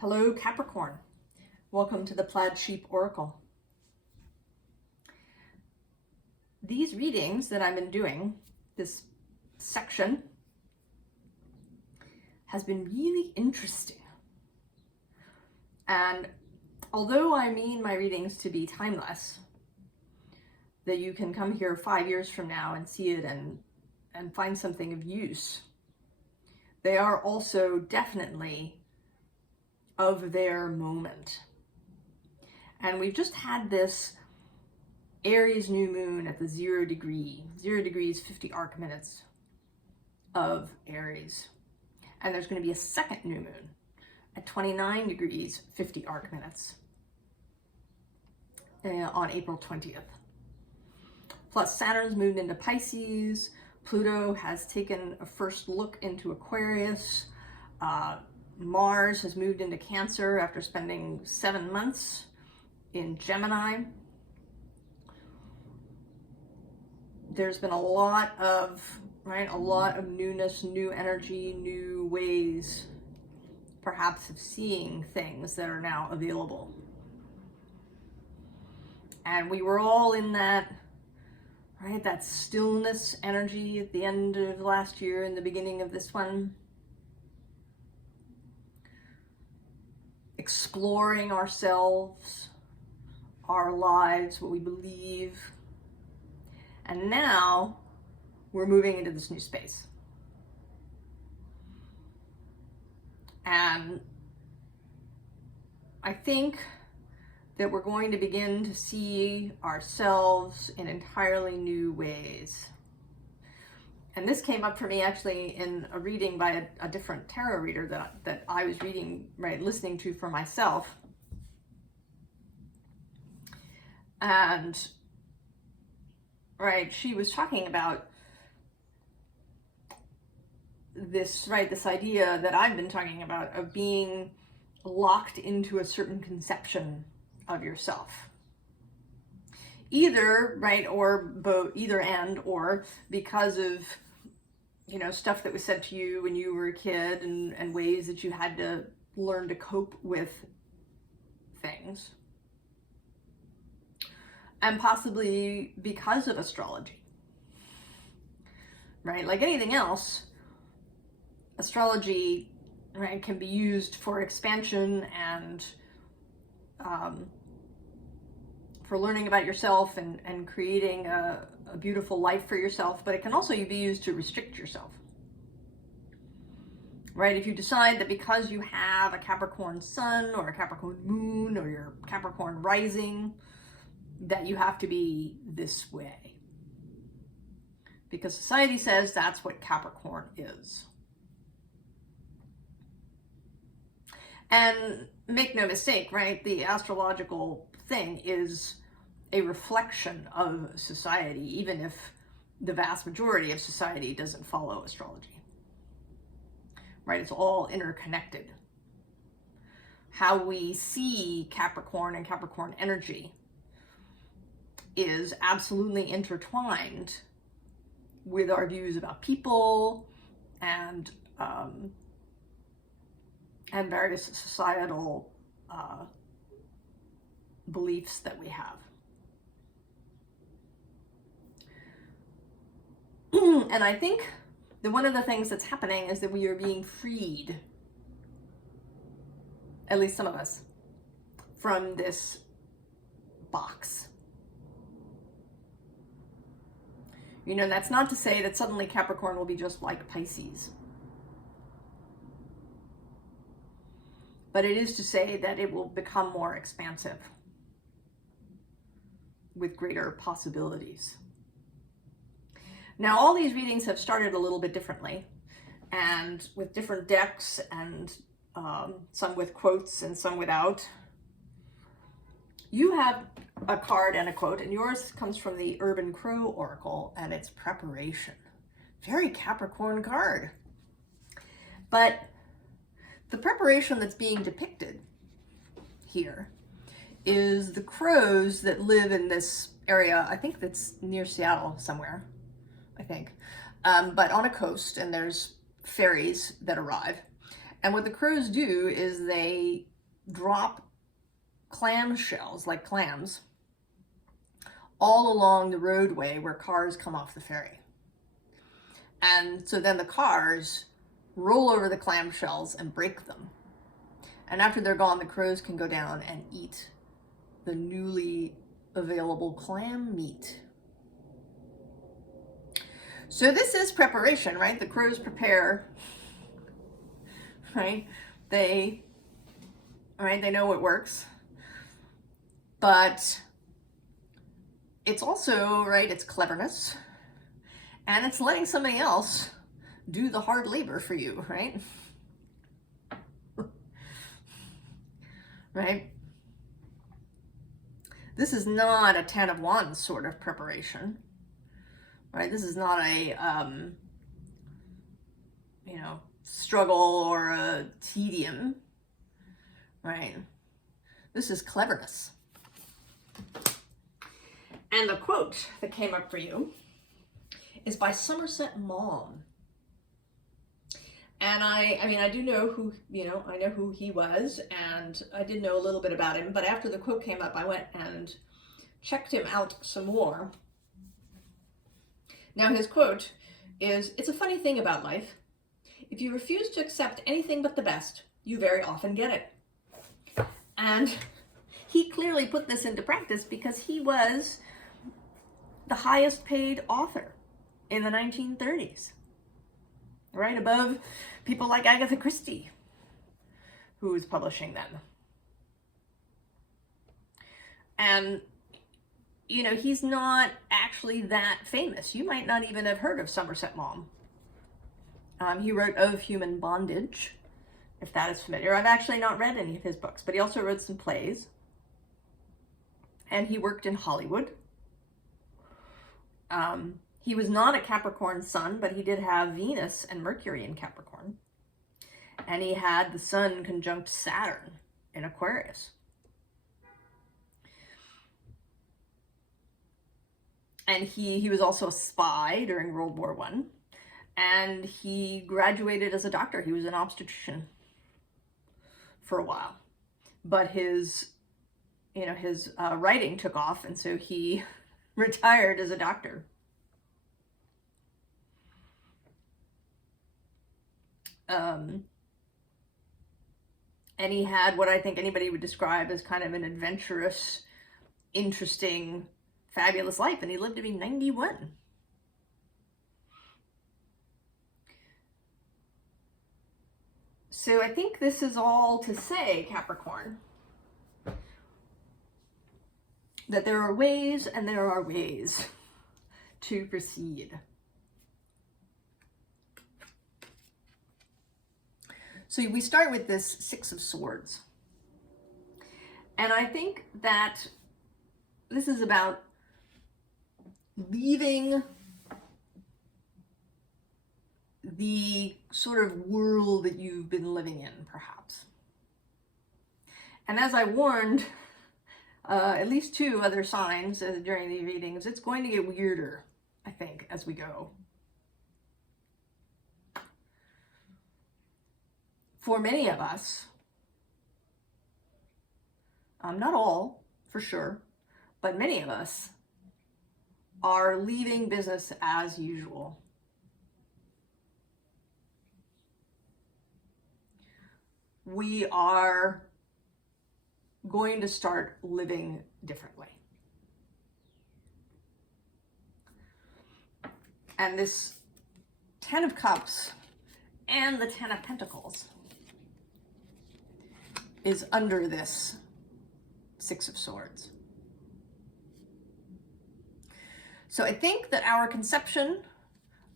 Hello, Capricorn. Welcome to the Plaid Sheep Oracle. These readings that I've been doing, this section, has been really interesting. And although I mean my readings to be timeless, that you can come here 5 years from now and see it and find something of use, they are also definitely of their moment. And we've just had this Aries new moon at the 0 degree. 0 degrees, 50 arc minutes of Aries. And there's going to be a second new moon at 29 degrees, 50 arc minutes on April 20th. Plus Saturn's moved into Pisces. Pluto has taken a first look into Aquarius. Mars has moved into Cancer after spending 7 months in Gemini. There's been a lot of newness, new energy, new ways, perhaps, of seeing things that are now available. And we were all in that, that stillness energy at the end of last year and the beginning of this one. Exploring ourselves, our lives, what we believe. And now we're moving into this new space. And I think that we're going to begin to see ourselves in entirely new ways. And this came up for me actually in a reading by a different tarot reader that I was reading, listening to for myself. And, she was talking about this, this idea that I've been talking about of being locked into a certain conception of yourself. Either, or both, either and, or because of, stuff that was said to you when you were a kid and ways that you had to learn to cope with things. And possibly because of astrology. Like anything else, astrology, can be used for expansion and for learning about yourself and creating a beautiful life for yourself, but it can also be used to restrict yourself. If you decide that because you have a Capricorn sun or a Capricorn moon or your Capricorn rising, that you have to be this way. Because society says that's what Capricorn is. And make no mistake, the astrological thing is a reflection of society, even if the vast majority of society doesn't follow astrology. It's all interconnected. How we see Capricorn and Capricorn energy is absolutely intertwined with our views about people and various societal beliefs that we have. And I think that one of the things that's happening is that we are being freed, at least some of us, from this box. That's not to say that suddenly Capricorn will be just like Pisces. But it is to say that it will become more expansive with greater possibilities. Now, all these readings have started a little bit differently and with different decks and some with quotes and some without. You have a card and a quote, and yours comes from the Urban Crow Oracle, and it's preparation. Very Capricorn card. But the preparation that's being depicted here is the crows that live in this area. I think that's near Seattle somewhere, but on a coast, and there's ferries that arrive. And what the crows do is they drop clam shells, like clams, all along the roadway where cars come off the ferry. And so then the cars roll over the clam shells and break them. And after they're gone, the crows can go down and eat the newly available clam meat. So this is preparation, right? The crows prepare, right? They know it works. But it's also, right, it's cleverness. And it's letting somebody else do the hard labor for you, right? Right? This is not a 10 of Wands sort of preparation, right? This is not a, struggle or a tedium, right? This is cleverness. And the quote that came up for you is by Somerset Maugham. And I do know who, I know who he was, and I did know a little bit about him, but after the quote came up, I went and checked him out some more. Now his quote is, "It's a funny thing about life. If you refuse to accept anything but the best, you very often get it." And he clearly put this into practice because he was the highest paid author in the 1930s. Right above people like Agatha Christie, who was publishing then. And, he's not actually that famous. You might not even have heard of Somerset Maugham. He wrote Of Human Bondage, if that is familiar. I've actually not read any of his books, but he also wrote some plays. And he worked in Hollywood. He was not a Capricorn sun, but he did have Venus and Mercury in Capricorn. And he had the sun conjunct Saturn in Aquarius. And he was also a spy during World War I. And he graduated as a doctor. He was an obstetrician for a while. But his writing took off, and so he retired as a doctor. And he had what I think anybody would describe as kind of an adventurous, interesting, fabulous life, and he lived to be 91. So I think this is all to say, Capricorn, that there are ways and there are ways to proceed. So we start with this Six of Swords. And I think that this is about leaving the sort of world that you've been living in, perhaps. And as I warned at least 2 other signs during the readings, it's going to get weirder, I think, as we go. For many of us, not all, for sure, but many of us are leaving business as usual. We are going to start living differently. And this 10 of Cups and the 10 of Pentacles is under this Six of Swords. So I think that our conception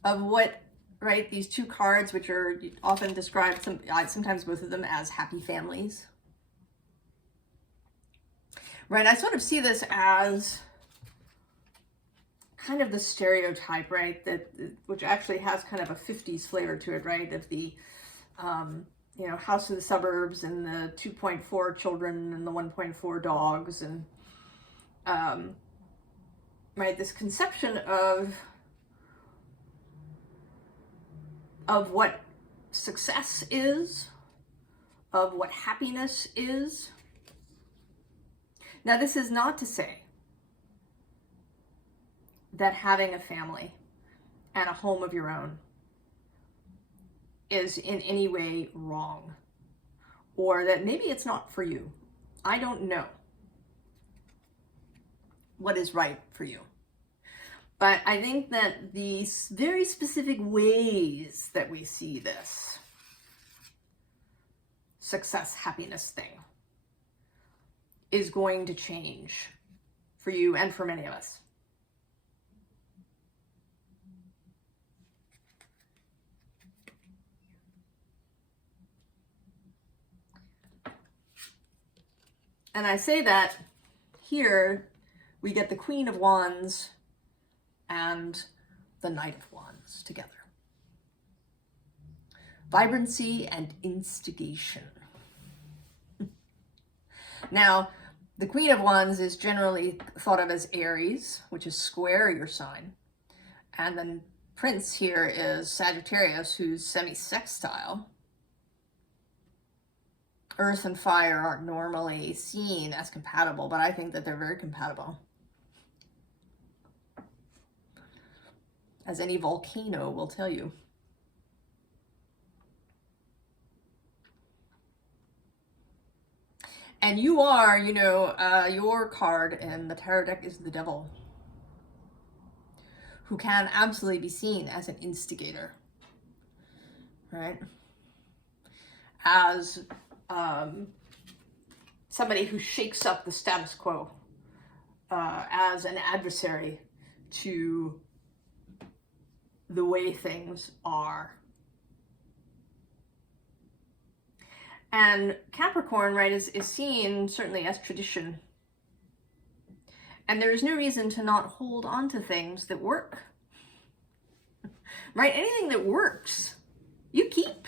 of what, right, these 2 cards, which are often described, sometimes both of them, as happy families, right? I sort of see this as kind of the stereotype, right? Which actually has kind of a 50s flavor to it, right? Of the, house in the suburbs and the 2.4 children and the 1.4 dogs, and right, this conception of what success is, of what happiness is. Now, this is not to say that having a family and a home of your own is in any way wrong, or that maybe it's not for you. I don't know what is right for you. But I think that the very specific ways that we see this success, happiness thing is going to change for you and for many of us. And I say that here we get the Queen of Wands and the Knight of Wands together. Vibrancy and instigation. Now, the Queen of Wands is generally thought of as Aries, which is square your sign. And then Prince here is Sagittarius, who's semi-sextile. Earth and fire aren't normally seen as compatible, but I think that they're very compatible. As any volcano will tell you. And you are, you know, your card in the tarot deck is the Devil, who can absolutely be seen as an instigator, right? As somebody who shakes up the status quo, as an adversary to the way things are. And Capricorn, right, is seen certainly as tradition. And there is no reason to not hold on to things that work. Right? Anything that works, you keep.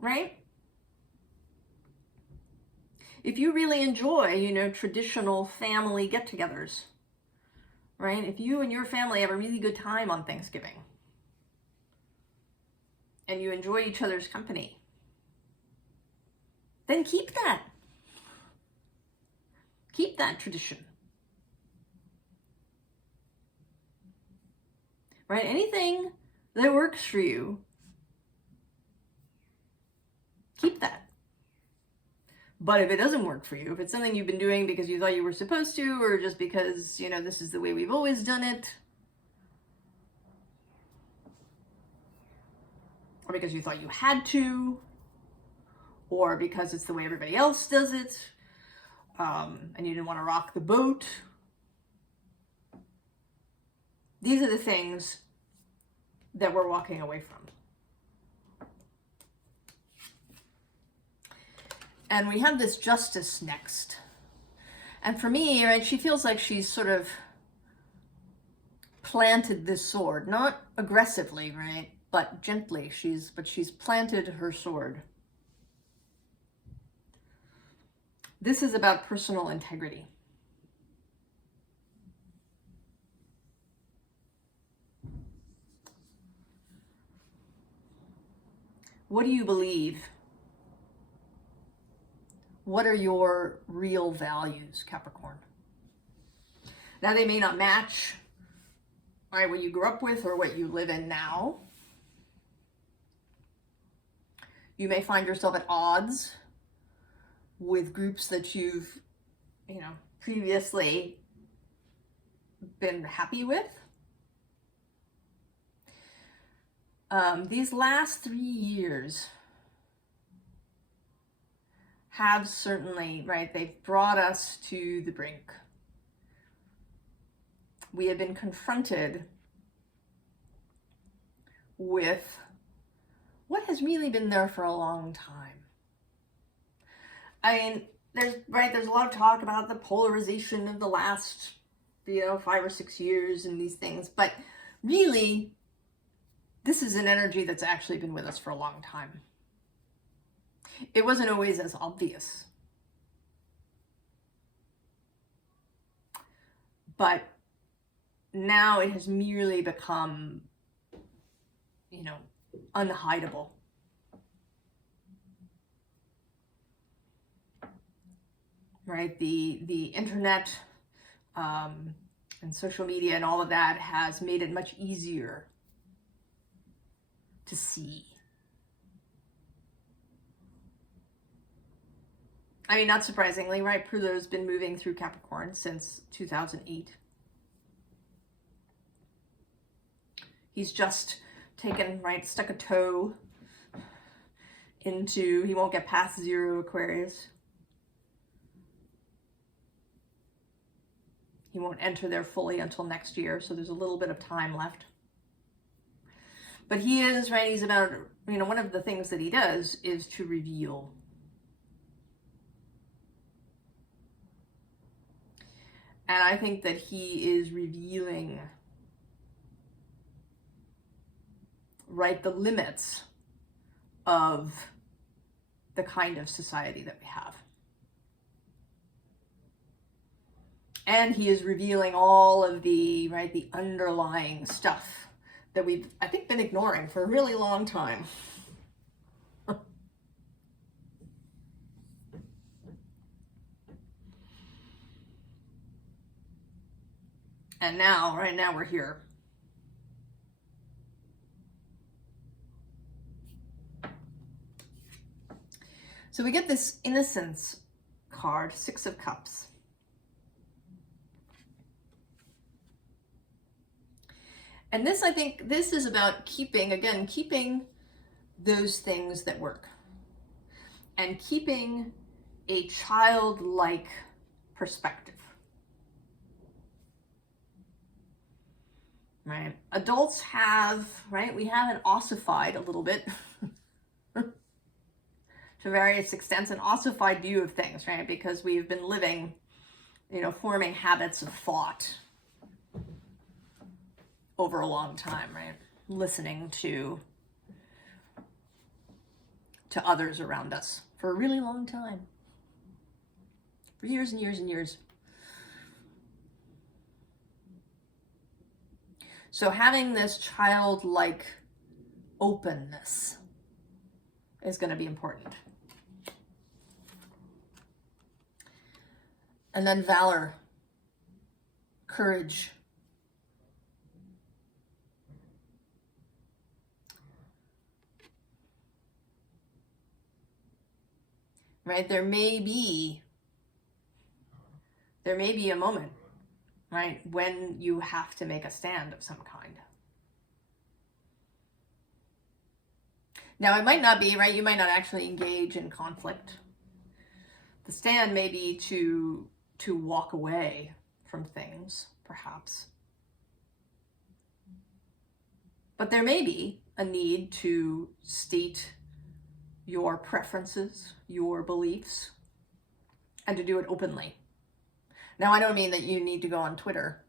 Right? If you really enjoy, you know, traditional family get-togethers, right? If you and your family have a really good time on Thanksgiving and you enjoy each other's company, then keep that. Keep that tradition. Right? Anything that works for you, keep that. But if it doesn't work for you, if it's something you've been doing because you thought you were supposed to, or just because, you know, this is the way we've always done it, or because you thought you had to, or because it's the way everybody else does it, and you didn't want to rock the boat, these are the things that we're walking away from. And we have this Justice next. And for me, right, she feels like she's sort of planted this sword, not aggressively, right, but gently. She's planted her sword. This is about personal integrity. What do you believe? What are your real values, Capricorn? Now, they may not match, right, what you grew up with or what you live in now. You may find yourself at odds with groups that you've, you know, previously been happy with. These last 3 years have certainly, right, they've brought us to the brink. We have been confronted with what has really been there for a long time. I mean, there's a lot of talk about the polarization of the last, 5 or 6 years and these things, but really, this is an energy that's actually been with us for a long time. It wasn't always as obvious. But now it has merely become, unhideable. right? The internet and social media and all of that has made it much easier to see. I mean, not surprisingly, right? Pluto's been moving through Capricorn since 2008. He's just taken, right, stuck a toe into, he won't get past 0 Aquarius. He won't enter there fully until next year, so there's a little bit of time left. But he is, right, he's about, you know, one of the things that he does is to reveal. And I think that he is revealing, right, the limits of the kind of society that we have. And he is revealing all of the, right, the underlying stuff that we've, I think, been ignoring for a really long time. And now, right now, we're here. So we get this Innocence card, 6 of Cups. And this, I think, this is about keeping, again, keeping those things that work. And keeping a childlike perspective. Right? Adults have, right, we have an ossified a little bit, to various extents, an ossified view of things, right? Because we've been living, you know, forming habits of thought over a long time, right? Listening to others around us for a really long time. For years and years and years. So having this childlike openness is going to be important. And then valor, courage. Right? There may be a moment, right, when you have to make a stand of some kind. Now, it might not be, right, you might not actually engage in conflict. The stand may be to walk away from things, perhaps. But there may be a need to state your preferences, your beliefs, and to do it openly. Now, I don't mean that you need to go on Twitter,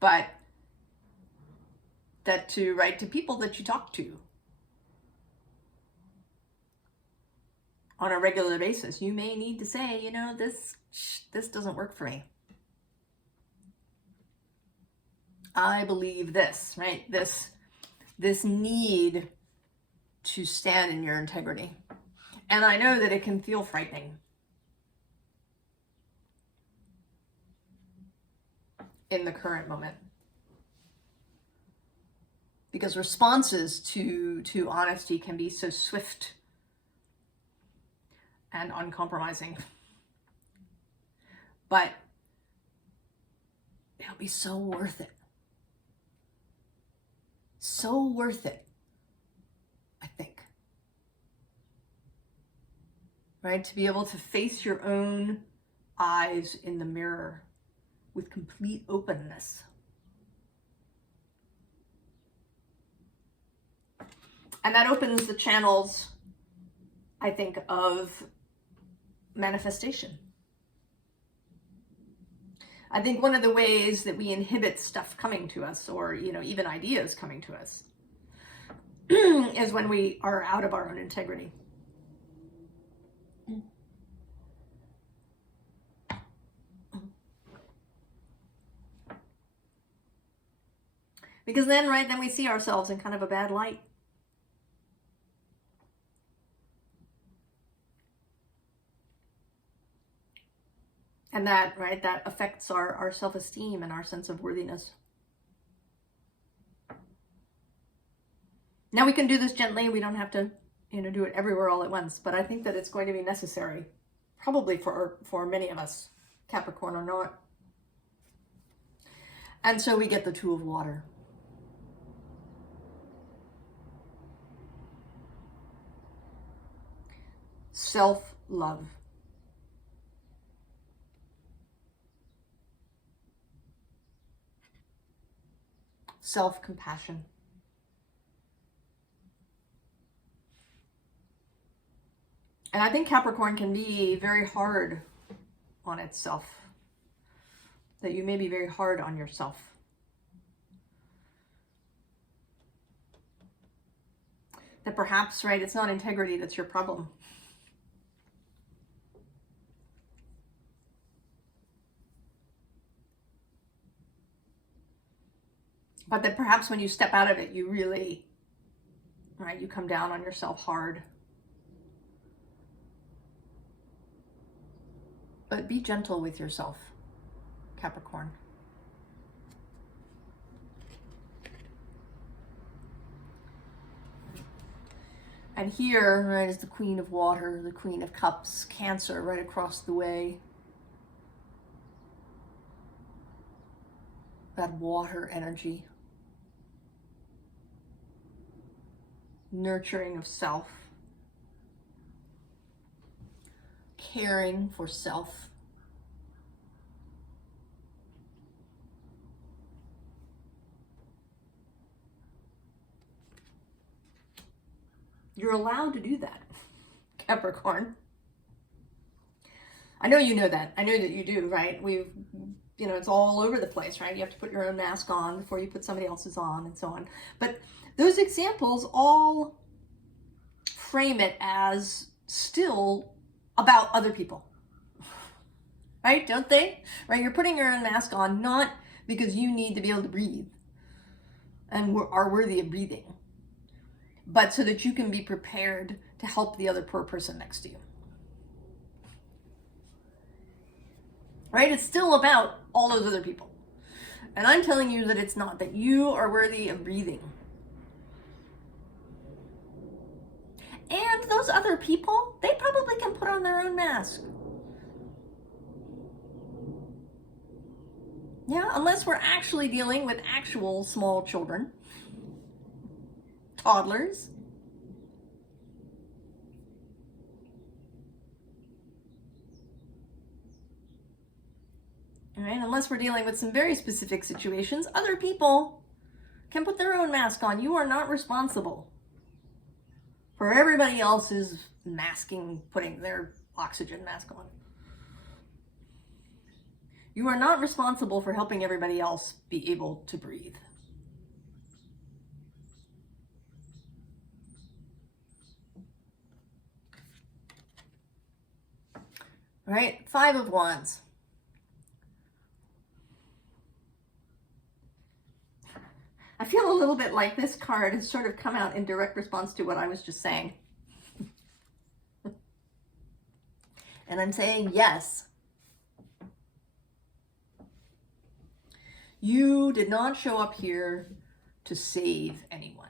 but that to write to people that you talk to on a regular basis, you may need to say, you know, this doesn't work for me. I believe this, right? This need to stand in your integrity. And I know that it can feel frightening. In the current moment. Because responses to honesty can be so swift and uncompromising. But it'll be so worth it. So worth it, I think. Right? To be able to face your own eyes in the mirror with complete openness. And that opens the channels, I think, of manifestation. I think one of the ways that we inhibit stuff coming to us, or, you know, even ideas coming to us, is when we are out of our own integrity. Because then, right, then we see ourselves in kind of a bad light. And that, right, that affects our self-esteem and our sense of worthiness. Now we can do this gently. We don't have to, do it everywhere all at once. But I think that it's going to be necessary, probably for many of us, Capricorn or not. And so we get the Two of Water. Self-love. Self-compassion. And I think Capricorn can be very hard on itself. That you may be very hard on yourself. That perhaps, right, it's not integrity that's your problem. But that perhaps when you step out of it, you really, right, you come down on yourself hard. But be gentle with yourself, Capricorn. And here, right, is the Queen of Water, the Queen of Cups, Cancer, right across the way. That water energy. Nurturing of self. Caring for self. You're allowed to do that, Capricorn. I know you know that. I know that you do, right? It's all over the place, right? You have to put your own mask on before you put somebody else's on and so on. But those examples all frame it as still about other people, right? Don't they? Right? You're putting your own mask on, not because you need to be able to breathe and are worthy of breathing, but so that you can be prepared to help the other poor person next to you. Right? It's still about all those other people. And I'm telling you that it's not, that you are worthy of breathing. And those other people, they probably can put on their own mask. Yeah, unless we're actually dealing with actual small children, toddlers. All right, unless we're dealing with some very specific situations, other people can put their own mask on. You are not responsible for everybody else's masking, putting their oxygen mask on. You are not responsible for helping everybody else be able to breathe. All right, Five of Wands. I feel a little bit like this card has sort of come out in direct response to what I was just saying. And I'm saying yes. You did not show up here to save anyone.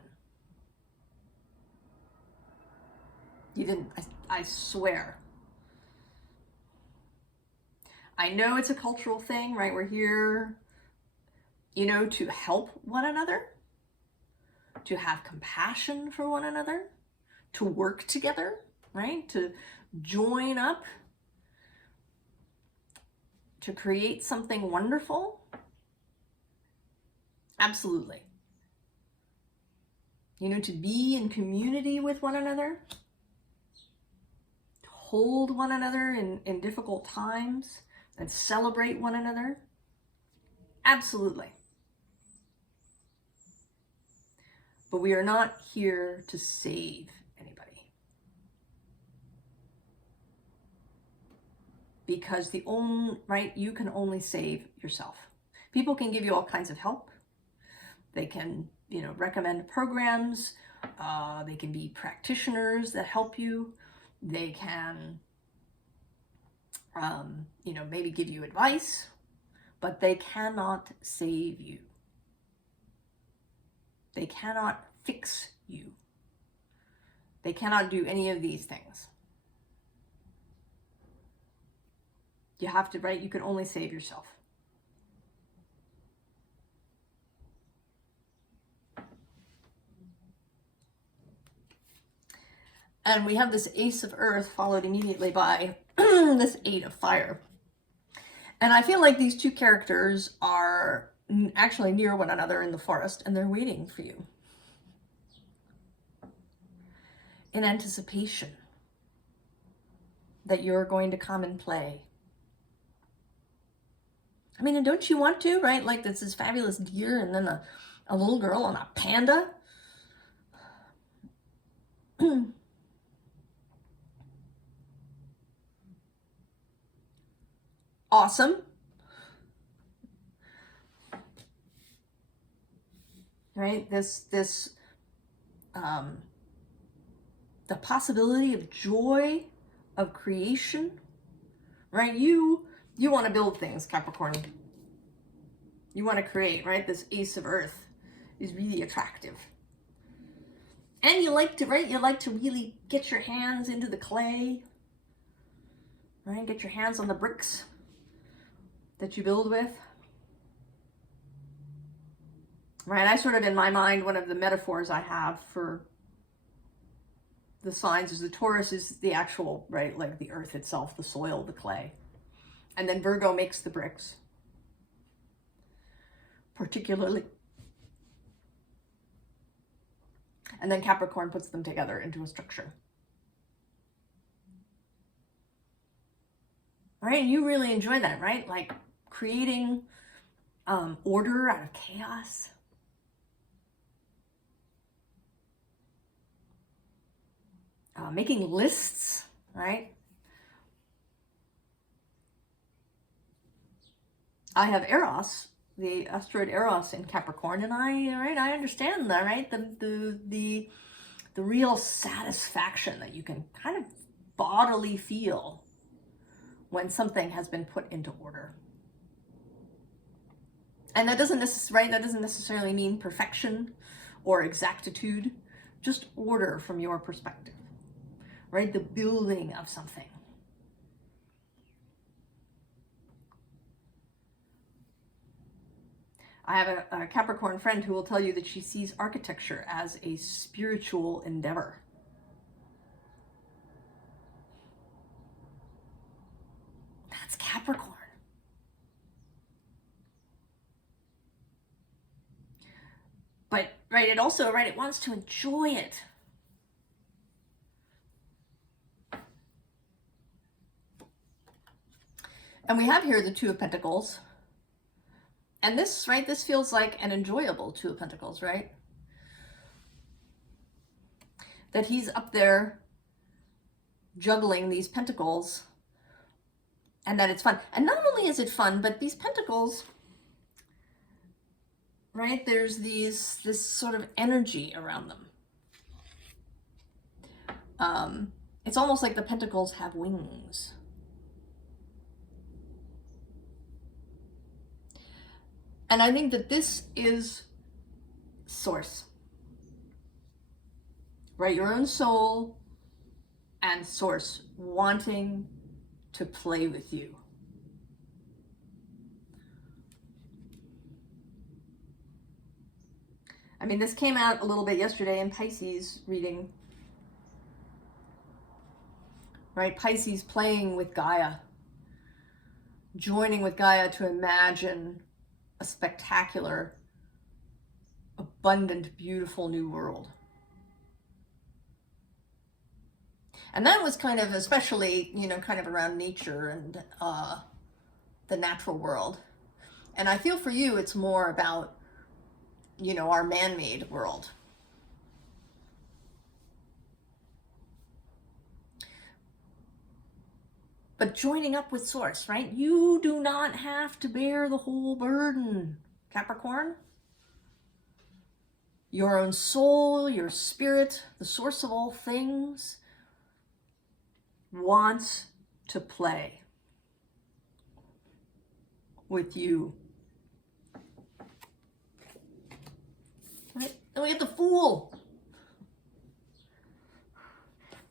You didn't, I swear. I know it's a cultural thing, right? We're here, to help one another, to have compassion for one another, to work together, right? To join up, to create something wonderful. Absolutely. To be in community with one another, to hold one another in difficult times and celebrate one another. Absolutely. But we are not here to save anybody. Because you can only save yourself. People can give you all kinds of help. They can, recommend programs. They can be practitioners that help you. They can you know, maybe give you advice, but they cannot save you. They cannot fix you. They cannot do any of these things. You have to, right? You can only save yourself. And we have this Ace of Earth followed immediately by this 8 of Fire. And I feel like these two characters are actually near one another in the forest, and they're waiting for you in anticipation that you're going to come and play. I mean, and don't you want to, right? Like this fabulous deer and then a little girl on a panda. Awesome. Right? The possibility of joy, of creation, right? You want to build things, Capricorn. You want to create, right? This Ace of Earth is really attractive. And you like to, right? You like to really get your hands into the clay, right? Get your hands on the bricks that you build with. Right? I sort of, in my mind, one of the metaphors I have for the signs is the Taurus is the actual, right, like the earth itself, the soil, the clay. And then Virgo makes the bricks, particularly. And then Capricorn puts them together into a structure. Right? And you really enjoy that, right? Like creating order out of chaos. Making lists, right? I have Eros, the asteroid Eros in Capricorn, and I understand that, right? The real satisfaction that you can kind of bodily feel when something has been put into order. And that doesn't necessarily mean perfection or exactitude, just order from your perspective, right? The building of something. I have a Capricorn friend who will tell you that she sees architecture as a spiritual endeavor. That's Capricorn. But, right, it also, right, it wants to enjoy it. And we have here the Two of Pentacles. And this, right, this feels like an enjoyable Two of Pentacles, right? That he's up there juggling these pentacles and that it's fun. And not only is it fun, but these pentacles, right, there's this sort of energy around them. It's almost like the pentacles have wings. And I think that this is Source, right? Your own soul and Source wanting to play with you. I mean, this came out a little bit yesterday in Pisces reading, right? Pisces playing with Gaia, joining with Gaia to imagine a spectacular, abundant, beautiful new world. And that was kind of, especially, you know, kind of around nature and the natural world. And I feel for you, it's more about, you know, our man-made world. But joining up with Source, right? You do not have to bear the whole burden, Capricorn. Your own soul, your spirit, the source of all things, wants to play. with you. Right? Then we get the Fool.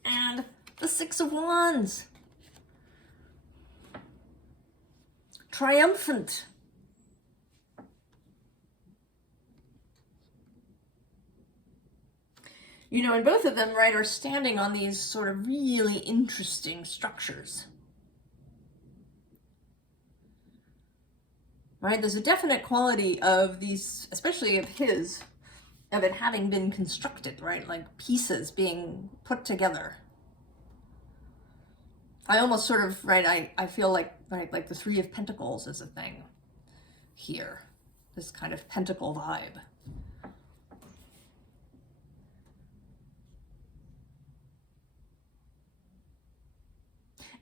And the Six of Wands. Triumphant. You know, and both of them, right, are standing on these sort of really interesting structures. Right? There's a definite quality of these, especially of his, of it having been constructed, right? Like pieces being put together. I almost sort of, right, I feel like, right, like the Three of Pentacles is a thing here. This kind of pentacle vibe.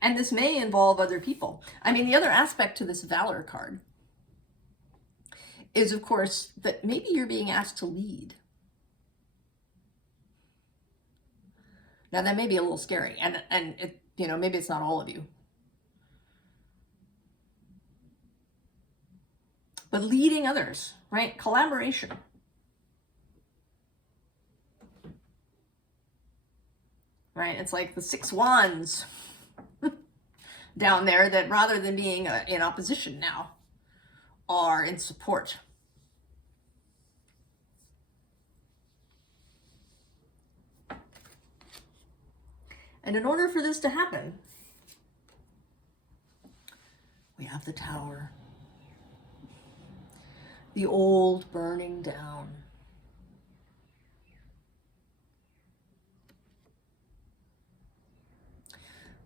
And this may involve other people. I mean, the other aspect to this Valor card is, of course, that maybe you're being asked to lead. Now, that may be a little scary, and it, you know, maybe it's not all of you. But leading others, right? Collaboration. Right? It's like the Six Wands down there that rather than being in opposition now, are in support. And in order for this to happen, we have the Tower. The old burning down.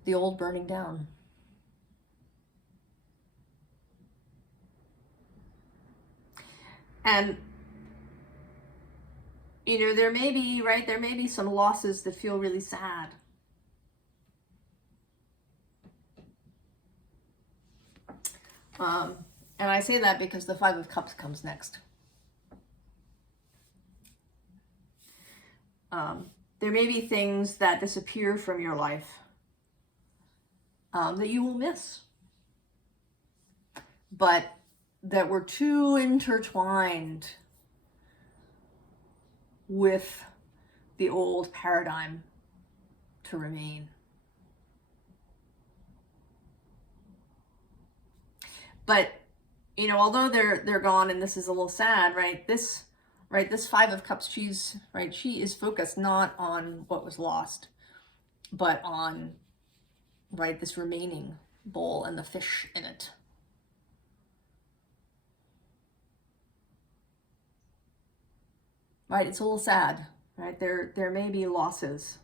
The old burning down. And, you know, there may be, right, there may be some losses that feel really sad. And I say that because the Five of Cups comes next. There may be things that disappear from your life that you will miss, but that were too intertwined with the old paradigm to remain. But, you know, although they're gone and this is a little sad, right? This Five of Cups, she is focused not on what was lost, but on, right, this remaining bowl and the fish in it. Right, it's a little sad, right? There may be losses.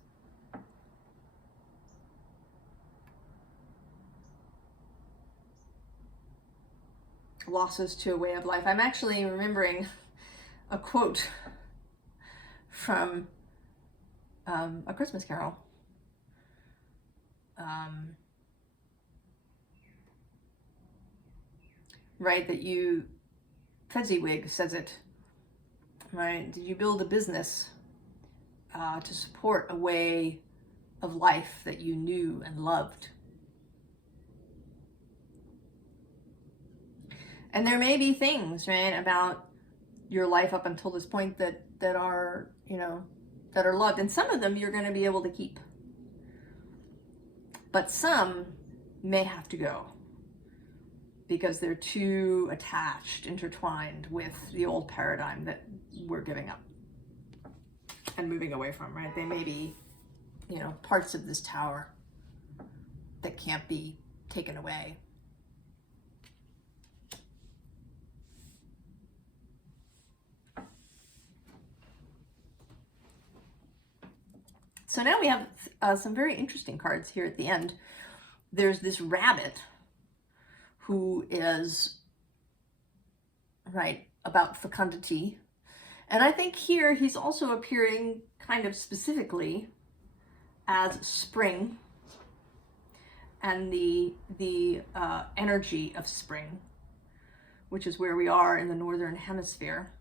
Losses to a way of life. I'm actually remembering a quote from A Christmas Carol. Right, that Fezziwig says it, right? Did you build a business to support a way of life that you knew and loved? And there may be things, right, about your life up until this point that are, you know, that are loved. And some of them you're going to be able to keep. But some may have to go because they're too attached, intertwined with the old paradigm that we're giving up and moving away from, right? They may be, you know, parts of this tower that can't be taken away. So now we have some very interesting cards here at the end. There's this rabbit who is, right, about fecundity. And I think here he's also appearing kind of specifically as spring and the energy of spring, which is where we are in the Northern Hemisphere.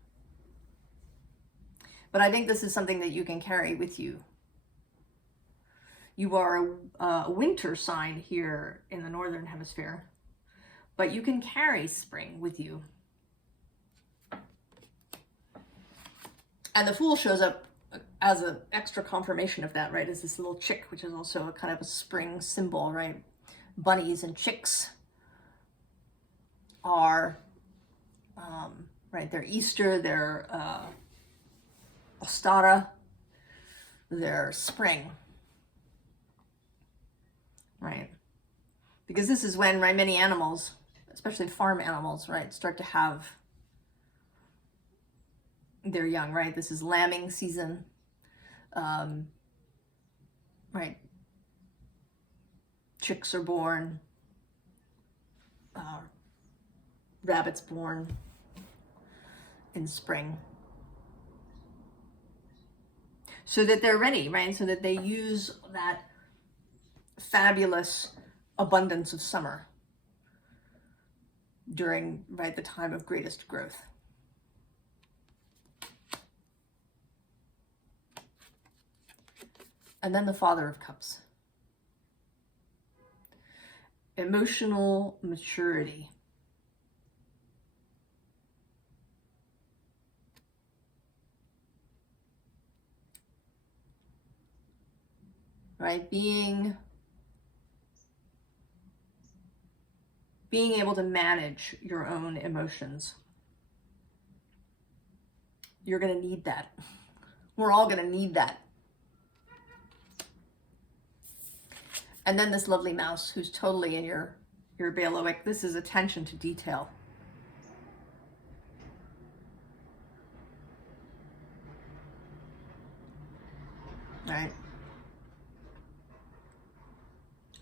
But I think this is something that you can carry with you. You are a winter sign here in the Northern Hemisphere, but you can carry spring with you. And the Fool shows up as an extra confirmation of that, right? As this little chick, which is also a kind of a spring symbol, right? Bunnies and chicks are, right, they're Easter, they're Ostara, they're spring, right? Because this is when, right, many animals, especially farm animals, right, start to have their young, right? This is lambing season, right? Chicks are born, rabbits born in spring, so that they're ready, right? So that they use that fabulous abundance of summer during, right, the time of greatest growth. And then the Father of Cups. Emotional maturity. Right? Being able to manage your own emotions. You're going to need that. We're all going to need that. And then this lovely mouse who's totally in your bailiwick. This is attention to detail. Right?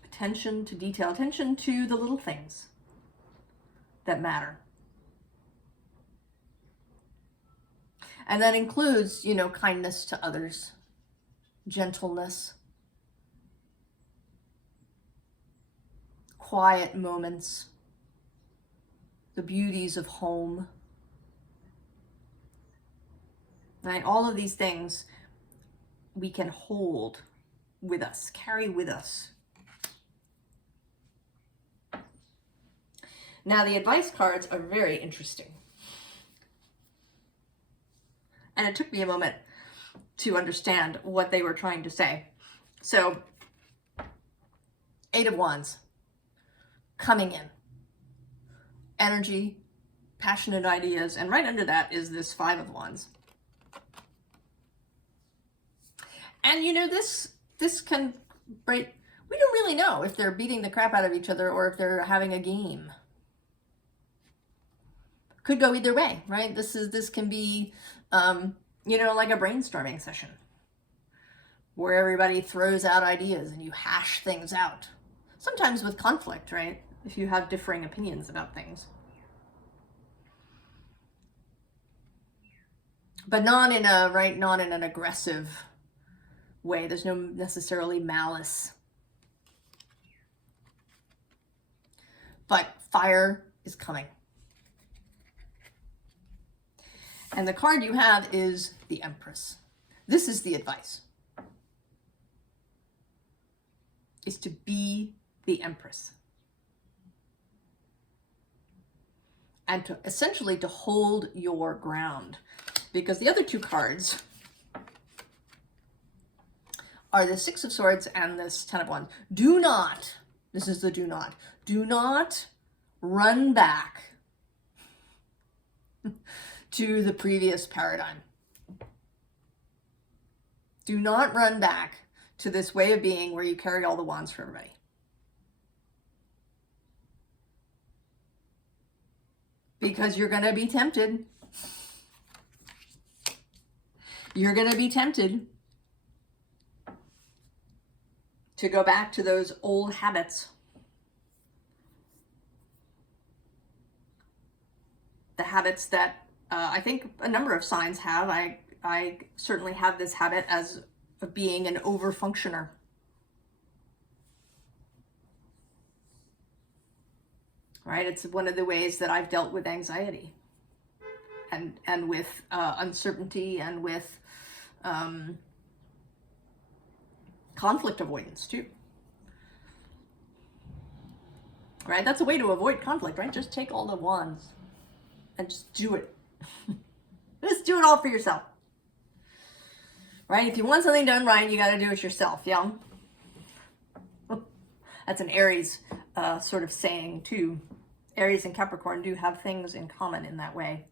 Attention to detail, attention to the little things that matter. And that includes, you know, kindness to others, gentleness, quiet moments, the beauties of home. Right? All of these things we can hold with us, carry with us. Now, the advice cards are very interesting. And it took me a moment to understand what they were trying to say. So, 8 of Wands, coming in. Energy, passionate ideas, and right under that is this 5 of Wands. And you know, this can break, we don't really know if they're beating the crap out of each other or if they're having a game. Could go either way, right? This can be, you know, like a brainstorming session where everybody throws out ideas and you hash things out. Sometimes with conflict, right? If you have differing opinions about things. But not in an aggressive way. There's no necessarily malice. But fire is coming. And the card you have is the Empress. This is the advice. Is to be the Empress. And to essentially to hold your ground. Because the other 2 cards are the 6 of Swords and this 10 of Wands. Do not, this is the do not run back to the previous paradigm. Do not run back to this way of being where you carry all the wands for everybody. Because you're going to be tempted. You're going to be tempted to go back to those old habits. The habits that I think a number of signs have. I certainly have this habit as of being an over-functioner. Right? It's one of the ways that I've dealt with anxiety and with uncertainty and with conflict avoidance too. right? That's a way to avoid conflict, right? Just take all the wands and just do it. Just do it all for yourself, right? If you want something done right, you got to do it yourself, yeah? That's an Aries sort of saying too. Aries and Capricorn do have things in common in that way.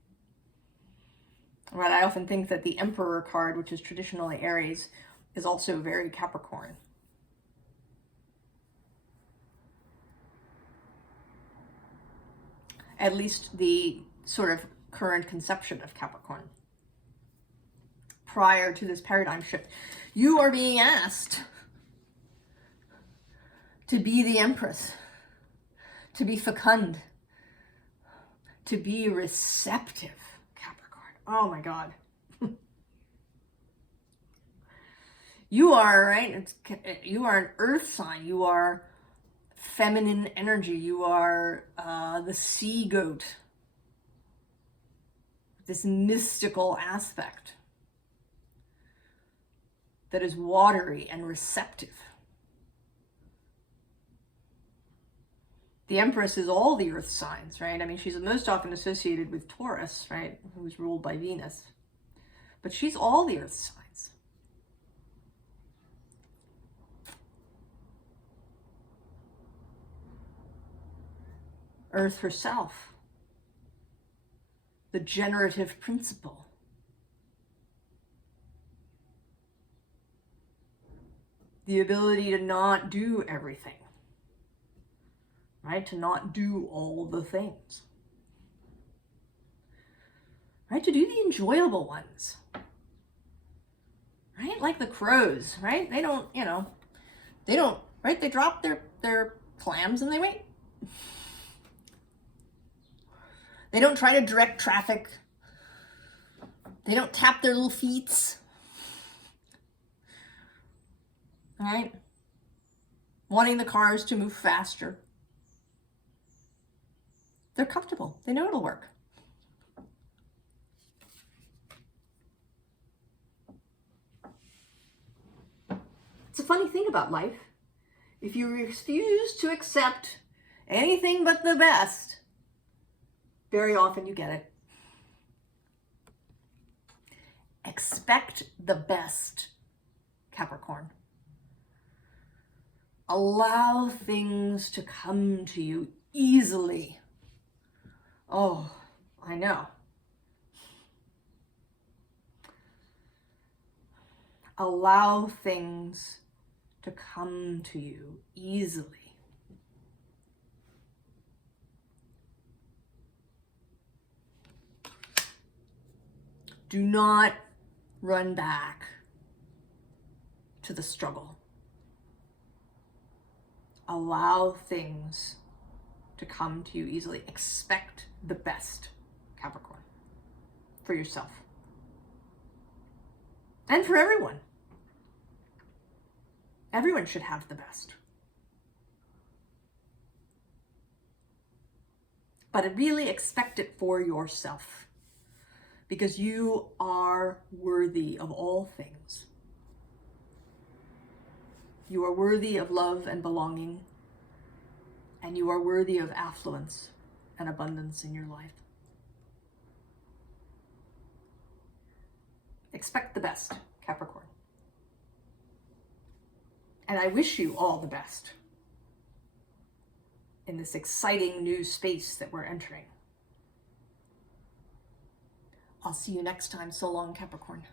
Right, I often think that the Emperor card, which is traditionally Aries, is also very Capricorn. At least the sort of current conception of Capricorn. Prior to this paradigm shift, you are being asked to be the Empress, to be fecund, to be receptive, Capricorn. Oh my God. You are, right? You are an earth sign. You are feminine energy. You are the sea goat. This mystical aspect that is watery and receptive. The Empress is all the earth signs, right? I mean, she's most often associated with Taurus, right? Who's ruled by Venus. But she's all the earth signs. Earth herself. The generative principle. The ability to not do everything. Right? To not do all the things. Right? To do the enjoyable ones. Right? Like the crows, right? They don't, right? They drop their clams and they wait. They don't try to direct traffic. They don't tap their little feet. Right? Wanting the cars to move faster. They're comfortable. They know it'll work. It's a funny thing about life. If you refuse to accept anything but the best, very often you get it. Expect the best, Capricorn. Allow things to come to you easily. Oh, I know. Allow things to come to you easily. Do not run back to the struggle. Allow things to come to you easily. Expect the best, Capricorn, for yourself. And for everyone. Everyone should have the best. But really expect it for yourself. Because you are worthy of all things. You are worthy of love and belonging. And you are worthy of affluence and abundance in your life. Expect the best, Capricorn. And I wish you all the best in this exciting new space that we're entering. I'll see you next time. So long, Capricorn.